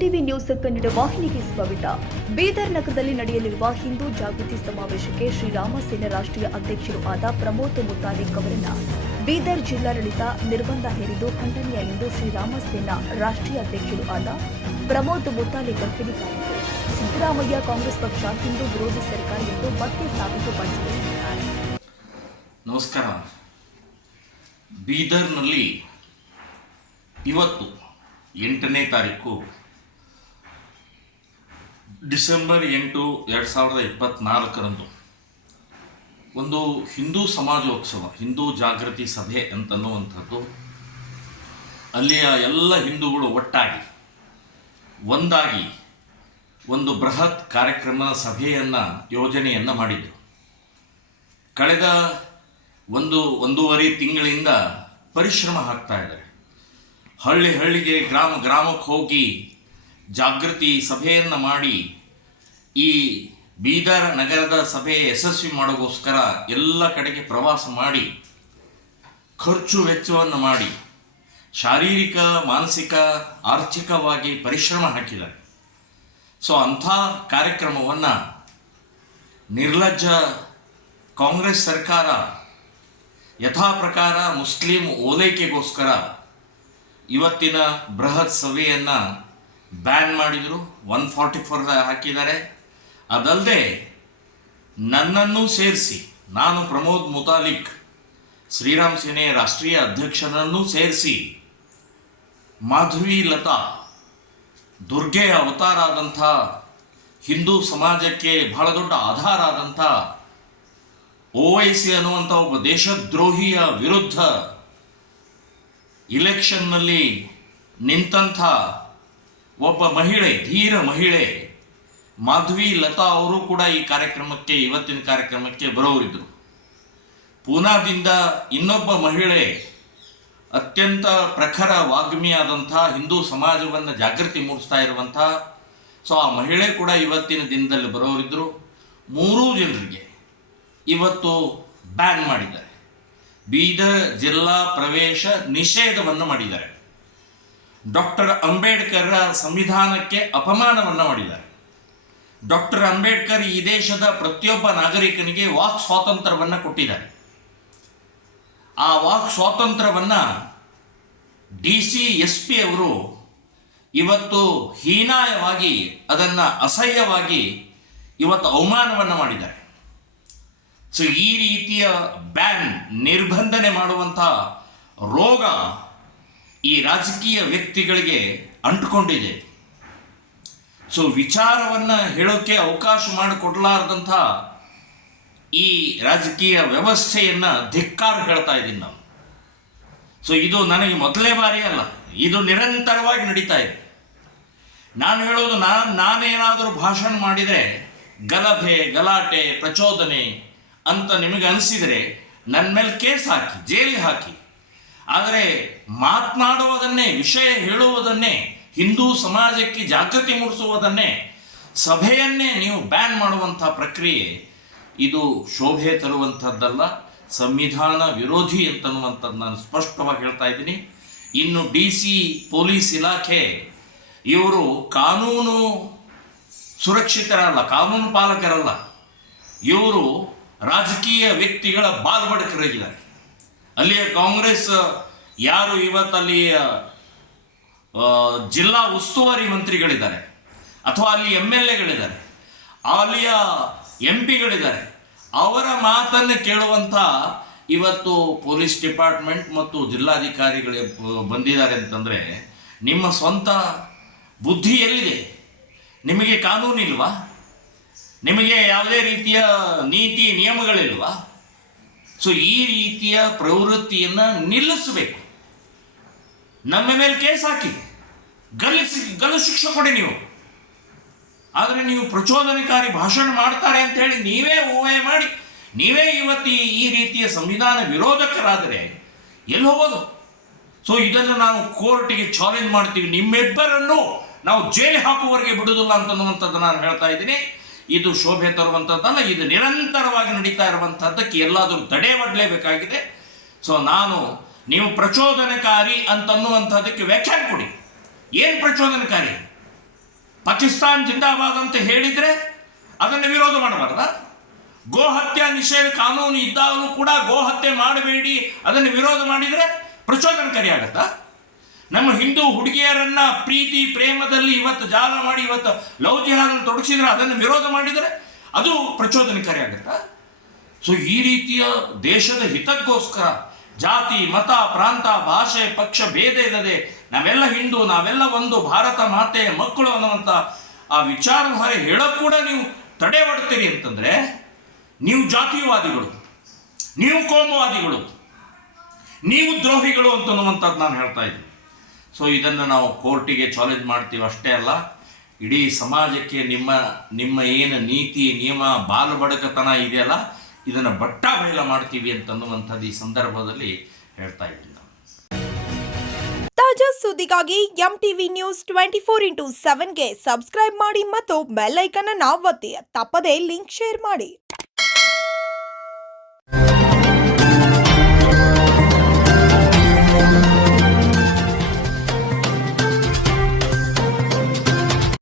OTV news Kannada ವಾಹಿನಿಗೆ ಸ್ವಾಗತ. ಬೀದರ್ ನಗರದಲ್ಲಿ ನಡೆಯಲಿರುವ ಹಿಂದೂ ಜಾಗೃತಿ ಸಮಾವೇಶಕ್ಕೆ ಶ್ರೀರಾಮ ಸೇನೆ ರಾಷ್ಟ್ರೀಯ ಅಧ್ಯಕ್ಷರು ಆದ ಪ್ರಮೋದ್ ಮುತಾಲಿಕ್ ಅವರನ್ನ ಬೀದರ್ ಜಿಲ್ಲಾಡಳಿತ ನಿರ್ಬಂಧ ಹೇರಿದ್ದು ಖಂಡನೀಯ ಎಂದು ಶ್ರೀರಾಮ ಸೇನಾ ರಾಷ್ಟ್ರೀಯ ಅಧ್ಯಕ್ಷರು ಆದ ಪ್ರಮೋದ್ ಮುತಾಲಿಕ್ ಹೇಳಿದ್ದಾರೆ. ಸಿದ್ದರಾಮಯ್ಯ ಕಾಂಗ್ರೆಸ್ ಪಕ್ಷ ಹಿಂದೂ ವಿರೋಧಿ ಸರ್ಕಾರ ಎಂದು ಮತ್ತೆ ಸಾಬೀತುಪಡಿಸಿದ್ದಾರೆ. ನಮಸ್ಕಾರ. ಬೀದರ್ನಲ್ಲಿ ಇವತ್ತು 8ನೇ ತಾರೀಕು ಡಿಸೆಂಬರ್ 8, 2024 ಒಂದು ಹಿಂದೂ ಸಮಾಜೋತ್ಸವ, ಹಿಂದೂ ಜಾಗೃತಿ ಸಭೆ ಅಂತನ್ನುವಂಥದ್ದು ಅಲ್ಲಿಯ ಎಲ್ಲ ಹಿಂದೂಗಳು ಒಟ್ಟಾಗಿ ಒಂದಾಗಿ ಒಂದು ಬೃಹತ್ ಕಾರ್ಯಕ್ರಮ ಸಭೆಯನ್ನು ಯೋಜನೆಯನ್ನು ಮಾಡಿದರು. ಕಳೆದ ಒಂದೂವರೆ ತಿಂಗಳಿಂದ ಪರಿಶ್ರಮ ಹಾಕ್ತಾ ಇದ್ದಾರೆ. ಹಳ್ಳಿಗೆ ಗ್ರಾಮಕ್ಕೆ ಹೋಗಿ ಜಾಗೃತಿ ಸಭೆಯನ್ನು ಮಾಡಿ ಈ ಬೀದರ್ ನಗರದ ಸಭೆ ಯಶಸ್ವಿ ಮಾಡೋಕ್ಕೋಸ್ಕರ ಎಲ್ಲ ಕಡೆಗೆ ಪ್ರವಾಸ ಮಾಡಿ ಖರ್ಚು ವೆಚ್ಚವನ್ನು ಮಾಡಿ ಶಾರೀರಿಕ, ಮಾನಸಿಕ, ಆರ್ಥಿಕವಾಗಿ ಪರಿಶ್ರಮ ಹಾಕಿದ್ದಾರೆ. ಸೊ ಅಂಥ ಕಾರ್ಯಕ್ರಮವನ್ನು ನಿರ್ಲಜ್ಜ ಕಾಂಗ್ರೆಸ್ ಸರ್ಕಾರ ಯಥಾ ಪ್ರಕಾರ ಮುಸ್ಲಿಂ ಓಲೈಕೆಗೋಸ್ಕರ ಇವತ್ತಿನ ಬೃಹತ್ ಸಭೆಯನ್ನು ಬ್ಯಾನ್ ಮಾಡಿದರು. 144 ಹಾಕಿದ್ದಾರೆ. ಅದಲ್ಲದೆ ನನ್ನನ್ನು ಸೇರಿಸಿ, ನಾನು ಪ್ರಮೋದ್ ಮುತಾಲಿಕ್ ಶ್ರೀರಾಮ್ ಸೇನೆ ರಾಷ್ಟ್ರೀಯ ಅಧ್ಯಕ್ಷನನ್ನು ಸೇರಿಸಿ ಮಾಧವಿ ಲತಾ, ದುರ್ಗೆಯ ಅವತಾರ ಆದಂಥ, ಹಿಂದೂ ಸಮಾಜಕ್ಕೆ ಬಹಳ ದೊಡ್ಡ ಆಧಾರ ಆದಂಥ OIC ಅನ್ನುವಂಥ ಒಬ್ಬ ದೇಶದ್ರೋಹಿಯ ವಿರುದ್ಧ ಇಲೆಕ್ಷನ್ನಲ್ಲಿ ನಿಂತಂಥ ಒಬ್ಬ ಮಹಿಳೆ, ಧೀರ ಮಹಿಳೆ ಮಾಧವಿ ಲತಾ ಅವರು ಕೂಡ ಈ ಕಾರ್ಯಕ್ರಮಕ್ಕೆ, ಇವತ್ತಿನ ಕಾರ್ಯಕ್ರಮಕ್ಕೆ ಬರೋರಿದ್ದರು. ಪೂನಾದಿಂದ ಇನ್ನೊಬ್ಬ ಮಹಿಳೆ, ಅತ್ಯಂತ ಪ್ರಖರ ವಾಗ್ಮಿಯಾದಂಥ, ಹಿಂದೂ ಸಮಾಜವನ್ನು ಜಾಗೃತಿ ಮೂಡಿಸ್ತಾ ಇರುವಂಥ, ಸೊ ಆ ಮಹಿಳೆ ಕೂಡ ಇವತ್ತಿನ ದಿನದಲ್ಲಿ ಬರೋರಿದ್ದರು. 3 ಜನರಿಗೆ ಇವತ್ತು ಬ್ಯಾನ್ ಮಾಡಿದ್ದಾರೆ. ಬೀದರ್ ಜಿಲ್ಲಾ ಪ್ರವೇಶ ನಿಷೇಧವನ್ನು ಮಾಡಿದ್ದಾರೆ. ಡಾಕ್ಟರ್ ಅಂಬೇಡ್ಕರ್ ಸಂವಿಧಾನಕ್ಕೆ ಅಪಮಾನವನ್ನು ಮಾಡಿದ್ದಾರೆ. ಡಾಕ್ಟರ್ ಅಂಬೇಡ್ಕರ್ ಈ ದೇಶದ ಪ್ರತಿಯೊಬ್ಬ ನಾಗರಿಕನಿಗೆ ವಾಕ್ ಸ್ವಾತಂತ್ರ್ಯವನ್ನು ಕೊಟ್ಟಿದ್ದಾರೆ. ಆ ವಾಕ್ ಸ್ವಾತಂತ್ರ್ಯವನ್ನು DC SP ಅವರು ಇವತ್ತು ಹೀನಾಯವಾಗಿ, ಅದನ್ನು ಅಸಹ್ಯವಾಗಿ ಇವತ್ತು ಅವಮಾನವನ್ನು ಮಾಡಿದ್ದಾರೆ. ಸೊ ಈ ರೀತಿಯ ಬ್ಯಾನ್, ನಿರ್ಬಂಧನೆ ಮಾಡುವಂಥ ರೋಗ ಈ ರಾಜಕೀಯ ವ್ಯಕ್ತಿಗಳಿಗೆ ಅಂಟುಕೊಂಡಿದೆ. ಸೊ ವಿಚಾರವನ್ನು ಹೇಳೋಕ್ಕೆ ಅವಕಾಶ ಮಾಡಿಕೊಡ್ಲಾರ್ದಂಥ ಈ ರಾಜಕೀಯ ವ್ಯವಸ್ಥೆಯನ್ನು ಧಿಕ್ಕಾರ ಹೇಳ್ತಾ ಇದ್ದೀನಿ ನಾವು. ಸೊ ಇದು ನನಗೆ ಮೊದಲನೇ ಬಾರಿ ಅಲ್ಲ, ಇದು ನಿರಂತರವಾಗಿ ನಡೀತಾ ಇದೆ. ನಾನು ಹೇಳೋದು, ನಾನೇನಾದರೂ ಭಾಷಣ ಮಾಡಿದರೆ ಗಲಭೆ, ಗಲಾಟೆ, ಪ್ರಚೋದನೆ ಅಂತ ನಿಮಗೆ ಅನಿಸಿದರೆ ನನ್ನ ಮೇಲೆ ಕೇಸ್ ಹಾಕಿ, ಜೈಲಿಗೆ ಹಾಕಿ. ಆದರೆ ಮಾತನಾಡುವುದನ್ನೇ, ವಿಷಯ ಹೇಳುವುದನ್ನೇ, ಹಿಂದೂ ಸಮಾಜಕ್ಕೆ ಜಾಗೃತಿ ಮೂಡಿಸುವುದನ್ನೇ, ಸಭೆಯನ್ನೇ ನೀವು ಬ್ಯಾನ್ ಮಾಡುವಂಥ ಪ್ರಕ್ರಿಯೆ ಇದು ಶೋಭೆ ತರುವಂಥದ್ದಲ್ಲ, ಸಂವಿಧಾನ ವಿರೋಧಿ ಅಂತನ್ನುವಂಥದ್ದು ನಾನು ಸ್ಪಷ್ಟವಾಗಿ ಹೇಳ್ತಾ ಇದ್ದೀನಿ. ಇನ್ನು DC ಪೊಲೀಸ್ ಇಲಾಖೆ ಇವರು ಕಾನೂನು ಸುರಕ್ಷಿತರಲ್ಲ, ಕಾನೂನು ಪಾಲಕರಲ್ಲ, ಇವರು ರಾಜಕೀಯ ವ್ಯಕ್ತಿಗಳ ಬಾಲ್ಬಡಕರಾಗಿದ್ದಾರೆ. ಅಲ್ಲಿಯ ಕಾಂಗ್ರೆಸ್ ಯಾರು ಇವತ್ತಲ್ಲಿಯ ಜಿಲ್ಲಾ ಉಸ್ತುವಾರಿ ಮಂತ್ರಿಗಳಿದ್ದಾರೆ, ಅಥವಾ ಅಲ್ಲಿ MLAಗಳಿದ್ದಾರೆ, ಅಲ್ಲಿಯ MP ಗಳಿದ್ದಾರೆ, ಅವರ ಮಾತನ್ನು ಕೇಳುವಂಥ ಇವತ್ತು ಪೊಲೀಸ್ ಡಿಪಾರ್ಟ್ಮೆಂಟ್ ಮತ್ತು ಜಿಲ್ಲಾಧಿಕಾರಿಗಳೇ ಬಂದಿದ್ದಾರೆ ಅಂತಂದರೆ ನಿಮ್ಮ ಸ್ವಂತ ಬುದ್ಧಿ ಎಲ್ಲಿದೆ? ನಿಮಗೆ ಕಾನೂನಿಲ್ವಾ? ನಿಮಗೆ ಯಾವುದೇ ರೀತಿಯ ನೀತಿ ನಿಯಮಗಳಿಲ್ವಾ? ಸೊ ಈ ರೀತಿಯ ಪ್ರವೃತ್ತಿಯನ್ನು ನಿಲ್ಲಿಸಬೇಕು. ನಮ್ಮ ಮೇಲೆ ಕೇಸ್ ಹಾಕಿ, ಗಲ್ಲು ಶಿಕ್ಷೆ ಕೊಡಿ ನೀವು. ಆದರೆ ನೀವು ಪ್ರಚೋದನಕಾರಿ ಭಾಷಣ ಮಾಡ್ತಾರೆ ಅಂತ ಹೇಳಿ ನೀವೇ ಊಹೆ ಮಾಡಿ ನೀವೇ ಇವತ್ತು ಈ ರೀತಿಯ ಸಂವಿಧಾನ ವಿರೋಧಕರಾದರೆ ಎಲ್ಲಿ ಹೋಗೋದು? ಸೊ ಇದನ್ನು ನಾವು ಕೋರ್ಟಿಗೆ ಚಾಲೆಂಜ್ ಮಾಡ್ತೀವಿ. ನಿಮ್ಮಿಬ್ಬರನ್ನು ನಾವು ಜೈಲಿಗೆ ಹಾಕುವವರೆಗೆ ಬಿಡುವುದಿಲ್ಲ ಅಂತನ್ನುವಂಥದ್ದು ನಾನು ಹೇಳ್ತಾ ಇದ್ದೀನಿ. ಇದು ಶೋಭೆ ತರುವಂಥದ್ದಲ್ಲ, ಇದು ನಿರಂತರವಾಗಿ ನಡೀತಾ ಇರುವಂಥದ್ದಕ್ಕೆ ಎಲ್ಲಾದರೂ ತಡೆ ಒಡ್ಲೇಬೇಕಾಗಿದೆ. ಸೊ ನೀವು ಪ್ರಚೋದನಕಾರಿ ಅಂತನ್ನುವಂಥದ್ದಕ್ಕೆ ವ್ಯಾಖ್ಯಾನ ಕೊಡಿ. ಏನು ಪ್ರಚೋದನಕಾರಿ? ಪಾಕಿಸ್ತಾನ್ ಜಿಂದಾಬಾದ್ ಅಂತ ಹೇಳಿದರೆ ಅದನ್ನು ವಿರೋಧ ಮಾಡಬಾರ್ದ? ಗೋ ಹತ್ಯೆ ನಿಷೇಧ ಕಾನೂನು ಇದ್ದಾಗಲೂ ಕೂಡ ಗೋ ಹತ್ಯೆ ಮಾಡಬೇಡಿ ಅದನ್ನು ವಿರೋಧ ಮಾಡಿದರೆ ಪ್ರಚೋದನಕಾರಿ ಆಗತ್ತಾ? ನಮ್ಮ ಹಿಂದೂ ಹುಡುಗಿಯರನ್ನ ಪ್ರೀತಿ ಪ್ರೇಮದಲ್ಲಿ ಇವತ್ತು ಜಾಲ ಮಾಡಿ ಇವತ್ತು ಲವ್ ಜಿಹಾದಲ್ಲಿ ತೊಡಗಿಸಿದ್ರೆ ಅದನ್ನು ವಿರೋಧ ಮಾಡಿದರೆ ಅದು ಪ್ರಚೋದನಕಾರಿ ಆಗುತ್ತಾ? ಸೊ ಈ ರೀತಿಯ ದೇಶದ ಹಿತಕ್ಕೋಸ್ಕರ ಜಾತಿ ಮತ ಪ್ರಾಂತ ಭಾಷೆ ಪಕ್ಷ ಭೇದ ಇಲ್ಲದೆ ನಾವೆಲ್ಲ ಹಿಂದೂ, ನಾವೆಲ್ಲ ಒಂದು ಭಾರತ ಮಾತೆಯ ಮಕ್ಕಳು ಅನ್ನುವಂಥ ಆ ವಿಚಾರಧಾರೆ ಹೇಳೋಕೆ ಕೂಡ ನೀವು ತಡೆ ಒಡ್ತೀರಿ ಅಂತಂದರೆ ನೀವು ಜಾತಿವಾದಿಗಳು, ನೀವು ಕೋಮುವಾದಿಗಳು, ನೀವು ದ್ರೋಹಿಗಳು ಅಂತನ್ನುವಂಥದ್ದು ನಾನು ಹೇಳ್ತಾ ಇದ್ದೀನಿ. ಸೊ ಇದನ್ನು ನಾವು ಕೋರ್ಟಿಗೆ ಚಾಲೆಂಜ್ ಮಾಡ್ತೀವಿ ಅಷ್ಟೇ ಅಲ್ಲ, ಇಡೀ ಸಮಾಜಕ್ಕೆ ನಿಮ್ಮ ಏನು ನೀತಿ ನಿಯಮ ಬಾಲು ಬಡಕತನ ಇದೆಯಲ್ಲ ಇದನ್ನು ಬಟ್ಟ ಬಯಲ ಮಾಡ್ತೀವಿ ಅಂತನ್ನುವಂಥದ್ದು ಈ ಸಂದರ್ಭದಲ್ಲಿ ಹೇಳ್ತಾ ಇದ್ದೀನಿ. ತಾಜಾ ಸುದ್ದಿಗಾಗಿ MTV ನ್ಯೂಸ್ 24x7ಗೆ ಸಬ್ಸ್ಕ್ರೈಬ್ ಮಾಡಿ ಮತ್ತು ಬೆಲ್ ಐಕನ್ ಅನ್ನು ಒತ್ತಿ. ತಪ್ಪದೇ ಲಿಂಕ್ ಶೇರ್ ಮಾಡಿ.